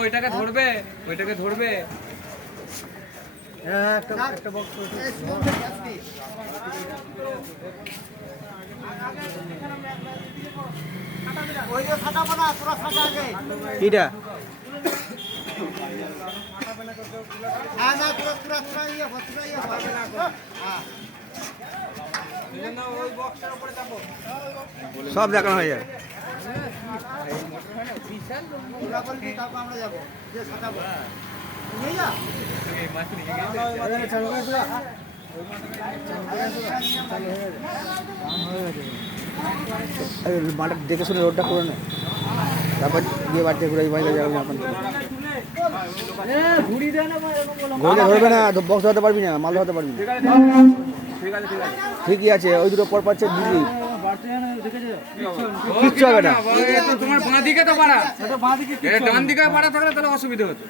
ওইটাকে ধরবে কিটা সব দেখানো হয়ে যাবে। মাঠে দেখে শুনে রোডটা করে নেয়, তারপর গিয়ে বাড়িতে ঘুরে বাড়িতে যাবেন। এখন ঘুরে ধরবে না, বক্স ধরতে পারবি না, মাল ধরতে পারবি না। ঠিকই আছে, ওই দুটো পর পাচ্ছে দিদি কিচ্ছু হবে না। তোমার বাঁ দিকে তো পাড়া, ডান দিকে পাড়া থাকলে তাহলে অসুবিধা হতো।